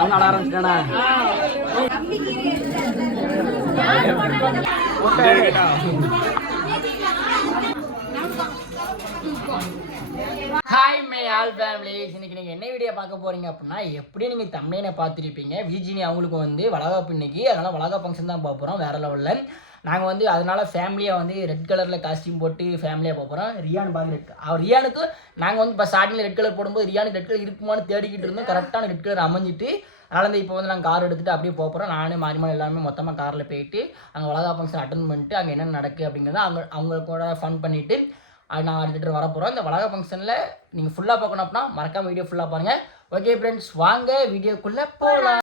அவன் அட ஆரம்பிச்சிட்டானா hi my all families. இன்னைக்கு நீங்கள் என்ன வீடியோ பார்க்க போகிறீங்க அப்படின்னா, எப்படியும் நீங்கள் தம்ப்நெயிலை பார்த்துருப்பீங்க. விஜினி அவங்களுக்கு வந்து வளகாப்பு இன்னைக்கு, அதனால் வளகாப்பு ஃபங்க்ஷன் தான் பார்க்க போகிறோம் வேறு லெவலில். நாங்கள் வந்து அதனால் ஃபேமிலியாக வந்து ரெட் கலரில் காஸ்டியூம் போட்டு ஃபேமிலியாக பார்க்க போகிறோம். ரியான் பாருங்க, அவர் ரியானுக்கு நாங்கள் வந்து இப்போ ஸ்டார்டிங்கில் ரெட் கலர் போடும்போது ரியானுக்கு ரெட் கலர் இருக்குமான்னு தேடிக்கிட்டு இருந்தோம். கரெக்டான ரெட் கலர் அமைஞ்சிட்டு, அதனால் வந்து இப்போ வந்து நாங்கள் கார் எடுத்துகிட்டு அப்படியே போகிறோம். நானே மாறிமாரி எல்லாமே மொத்தமாக காரில் போயிட்டு அங்கே வளகாப்பு ஃபங்க்ஷன் அட்டன் பண்ணிட்டு அங்கே என்ன நடக்குது அப்படிங்கிறத அவங்க கூட ஃபன் பண்ணிவிட்டு அது நான் எடுத்துகிட்டு வர போகிறோம். இந்த வளகாப்பு ஃபங்க்ஷனில் நீங்கள் ஃபுல்லாக பார்க்கணும் அப்படின்னா மறக்காமல் வீடியோ ஃபுல்லாக பாருங்கள். ஓகே ஃப்ரெண்ட்ஸ், வாங்க வீடியோக்குள்ளே போகலாம்.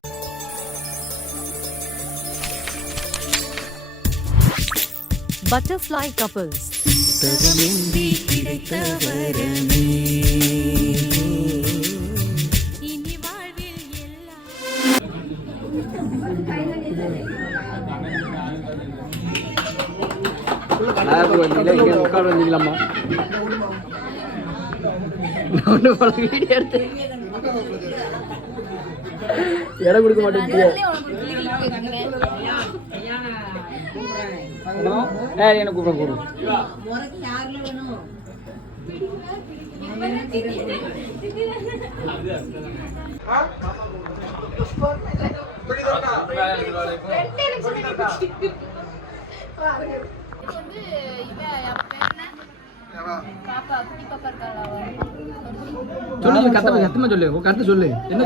Butterfly couples. உட்கார வந்தீங்களாம்மா? வீடியோ எடுத்து இடம் கொடுக்க மாட்டேன். என்ன கூப்பிட சொல்லு, கத்தமா சொல்லு, கருத்து சொல்லு. என்ன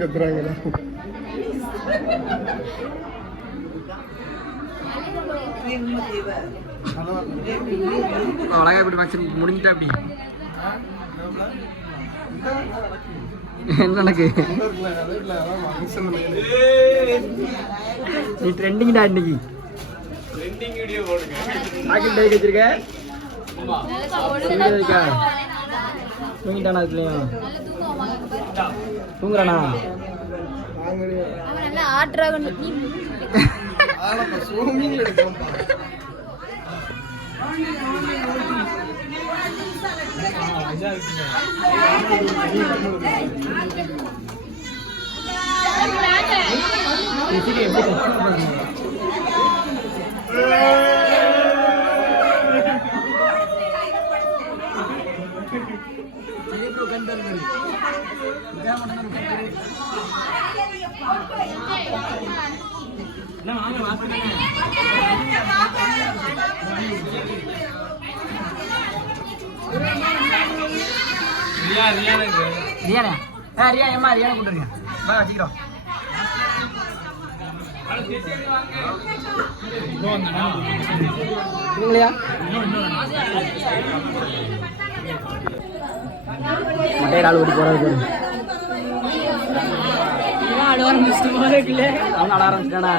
கத்துறாங்க. அழகா இப்படி ஃபங்க்ஷன் முடிஞ்சிட்டா அப்படி என்ன எனக்கு நீ ட்ரெண்டிங்டா இன்னைக்கு வச்சிருக்க தூங்கிட்டானா? அதுலயும் தூங்குறானா? ரியானா கூட்டுருங்க, வச்சுக்கிறோம். மட்டையால் ஓடி போறது அவன் அட ஆரம்பிச்சிட்டானா?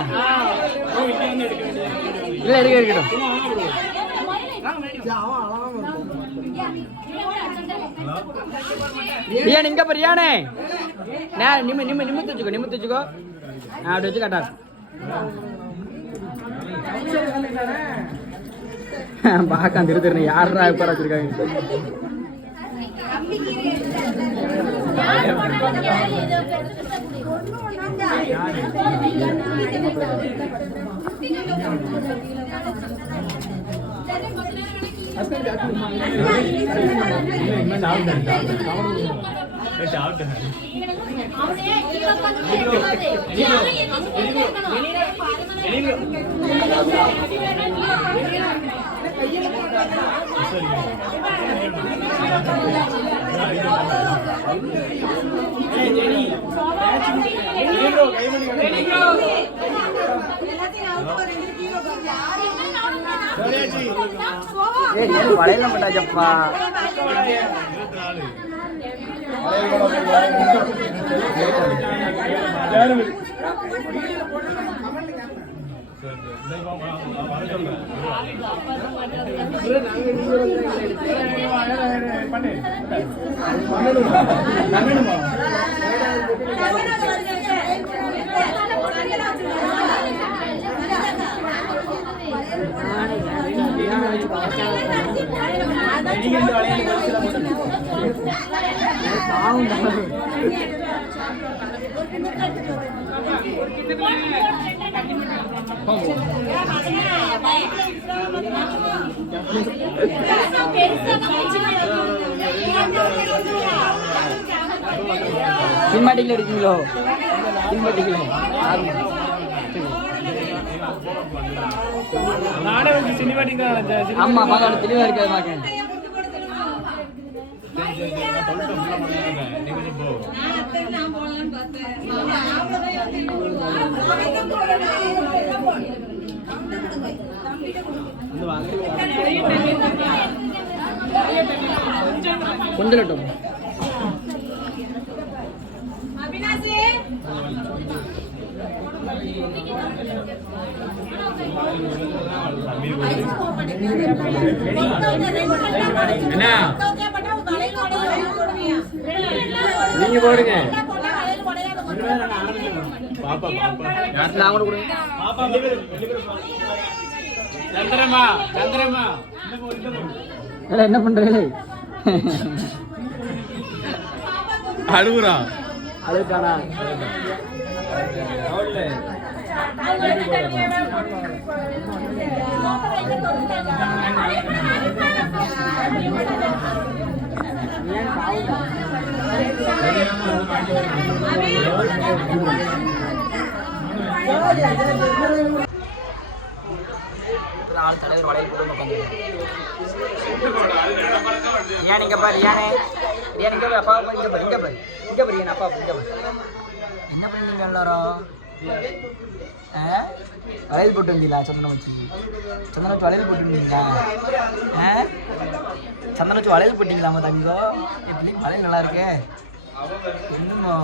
இல்லை இருக்கட்டும். ரியான் இங்க ரியானே நிமித்து வச்சுக்கோ. நான் அப்படி வச்சு கட்டார் பாக்கா திருத்தரு யாரா உட்கார வச்சிருக்காங்க. வளையல மாட்டாச்சப்பா. சினிமாட்டிக்கில் இருக்கீங்களோ? சினிமாட்டிக்கில் ஆமா பார்க்க தெளிவா இருக்காது பார்க்க. கொஞ்சம் லட்டும் நீங்க போடுங்க. என்ன பண்றீங்க? அழுகுறா அழுக்கானா? தலைவர் வளையல் போட்டு ஏன் இங்க பாரு, ஏனே ஏன் இங்க பாரு, அப்பா இங்க பாரு, இங்க பாரு, இங்க பாரு, என் அப்பா இங்க பாரு. என்ன பண்ணீங்க எல்லாரும்? வளையல் போட்டு வந்தீங்களா? சந்தனம் வச்சு சந்தனம் வச்சு வளையல் போட்டு வந்தீங்களா? சந்தனம் வச்சு வளையல் போட்டீங்களாமா தங்கம்? எப்படி வளையல் நல்லா இருக்கு? என்னமோ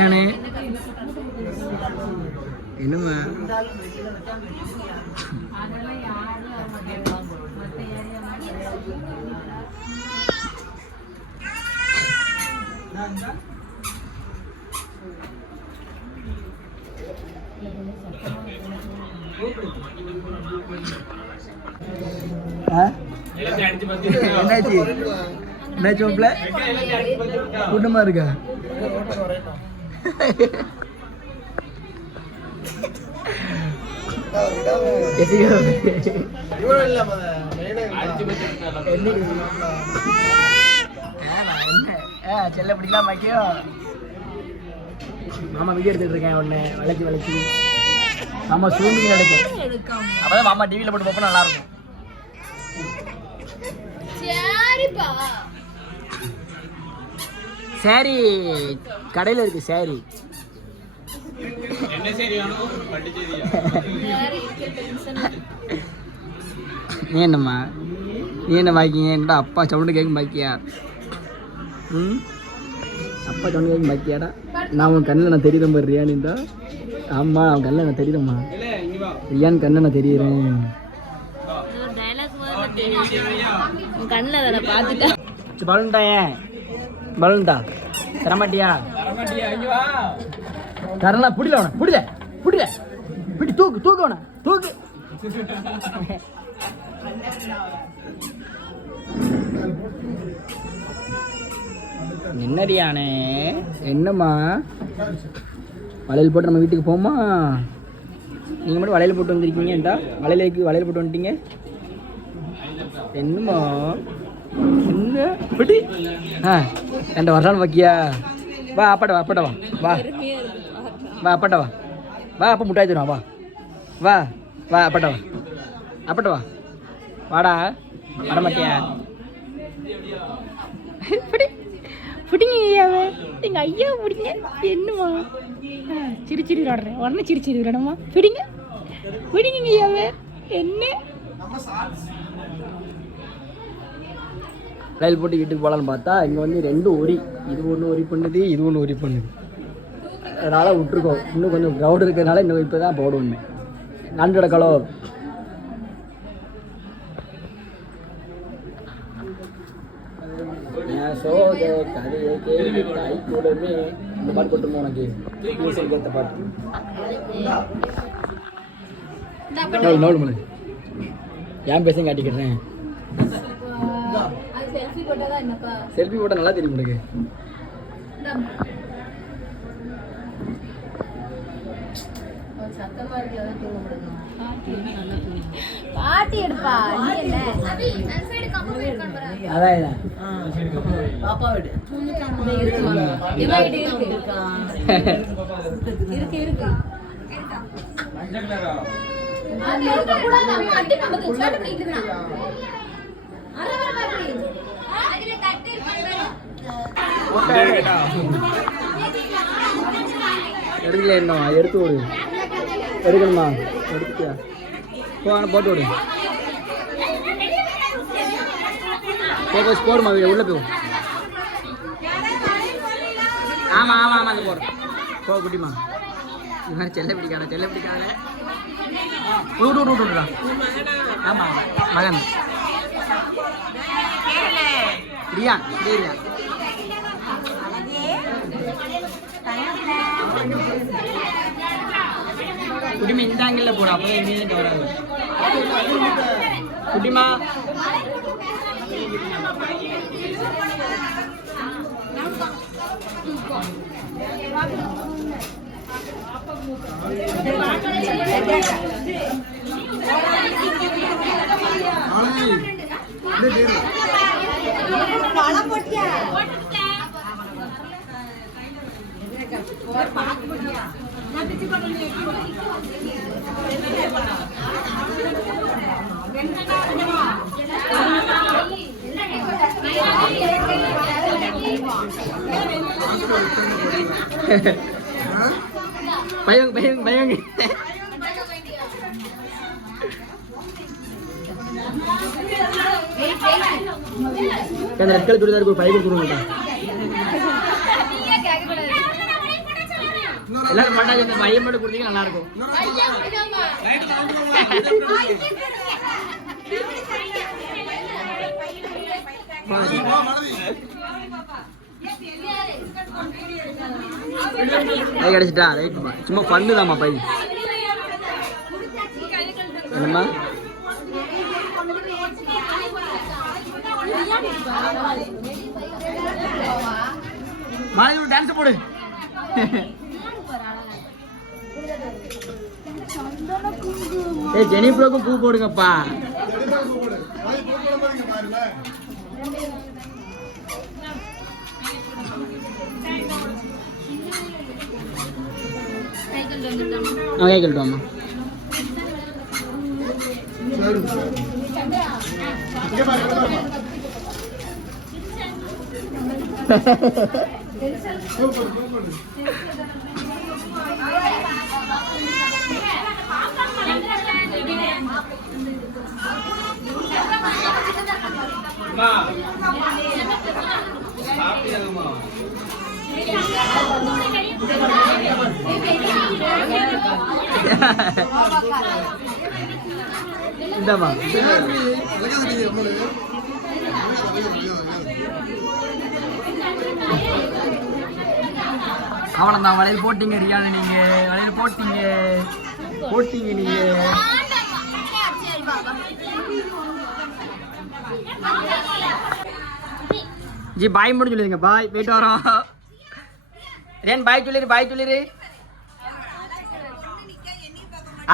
ஏனே என்னம்மா என்னாச்சு என்னாச்சு மாப்பிள்ள கூட்டமா இருக்கா? செல்ல பிடிக்கலாம் மாக்கியோ. மாமா வீடியோ எடுத்துட்டு இருக்கேன் ஒண்ணு வளைச்சி வளைச்சி. மாமா சூமிங் எடுக்கும், அப்பதான் மாமா டிவியில போட்டு பார்ப்போம், நல்லா இருக்கும். சாரி கடையில இருக்கு சாரி. நீ என்னம்மா நீ என்ன பாக்கிங்க? என்னடா அப்பா சவுண்டு கேட்கும் பாக்கியா? அப்பா சவுண்டு கேட்கும் பாக்கியாடா? நான் உன் கண்ணில் நான் தெரியுறேன் பாரு ரியானிந்தா. ஆமா அவன் கண்ணில் நான் தெரியுறேம்மா, ரியான் கண்ணில் நான் தெரியுறேன். பலூன்டா ஏன் பலூன்டா தரமாட்டியா? தரலாம் புடில அவனை, புடில புடில பிடி, தூக்கு தூக்கு அவனை தூக்கு. என்னடியானே என்னம்மா வளையல் போட்டு நம்ம வீட்டுக்கு போமா? நீங்கள் மட்டும் வளையல் போட்டு வந்திருக்கீங்க. ஏன்டா வளையல் போட்டு வந்துட்டீங்க? என்னம்மா என்ன பிடி? என்கிட்ட வர்றான்னு பாக்கியா? வா அப்பாட்ட வா, அப்பாட்ட வா, வா வா அப்பாட்ட வா, வா அப்பா முட்டாய் தருவா, வா வா வா அப்பாட்ட வா, அப்பாட்ட வா, வாடா வர மாட்டியா? பிடி பிடிங்க ஐயாவை, எங்கள் ஐயா பிடிங்க. என்னம்மா சிரி சிரி விளாடுறேன், உடனே சிரி சிரி விளாடமா? பிடிங்க பிடிங்க ஐயாவை. என்ன வளையல் போட்டு வீட்டுக்கு போகலான்னு பார்த்தா இங்கே வந்து ரெண்டு ஒரி, இது ஒன்று ஒரி பண்ணுது, இது ஒன்று ஒரி பண்ணுது. அதனால் விட்டுருக்கோம். இன்னும் கொஞ்சம் க்ரௌட் இருக்கிறதுனால இன்னும் இப்போ தான் போடுவோமே. நன்றோட கலோ சோக கதையை கேள்வி தாய் கூடமே இந்த பாட்டு போட்டுருமோ உனக்கு ஏற்ற பாட்டு. நோடு மலை ஏன் பேச காட்டிக்கிறேன். செல்ஃபி போட்டால் நல்லா தெரியும் உங்களுக்கு. பாட்டி எடுப்பா அதான் பாப்பா வீடு எடுக்கல இன்னும் எடுத்து விடு. எடுக்கணுமா? எடுத்துட்டியா? போட்டு விடு. போடுமா உள்ள போய். ஆமாம் ஆமாம் ஆமாம், அங்கே போடு. குட்டிமா இது மாதிரி செல்ல பிடிக்காத விட்டுடா. ஆமாம் மகன் ரியான் ரியான் குட்டிமா இந்த ஆங்கிள் போடு. அப்போ இமீடியட் வராது. குட்டிமா பயங்க பயங்க பயங்க ரெட் கலர் துணிதாருக்கு ஒரு பை கொடுத்துருவாங்க. எல்லாரும் மாட்டாங்க. இந்த மையம் மட்டும் கொடுத்தீங்க நல்லா இருக்கும். பை கிடைச்சிட்டா? ரைட். சும்மா பண்ணுதாம்மா பை. என்னம்மா மாலை ஒரு டான்ஸ் போடு. ஜெனிஃபருக்கும் பூ போடுங்கப்பா. கேட்கட்டும் அம்மா. இந்தாமா அவ்வளோதான். வளையல் போட்டீங்க ரியானு, நீங்க வளையல் போட்டீங்க நீங்க. ஜி பாய் மட்டும் சொல்லிடுங்க. பாய், போயிட்டு வரோம். ரேன் பாய் சொல்லிரு.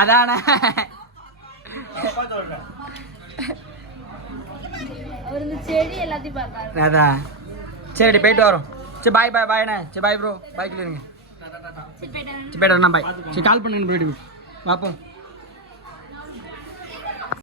அதானே அதான். சரி போயிட்டு வரோம். சரி பாய் பாய்ண்ணே. சரி பாய் ப்ரோ. பாய் சொல்லிடுங்க. சரி போயிட்டு வரேன். பாய். சரி கால் பண்ணுங்க போயிட்டு பார்ப்போம்.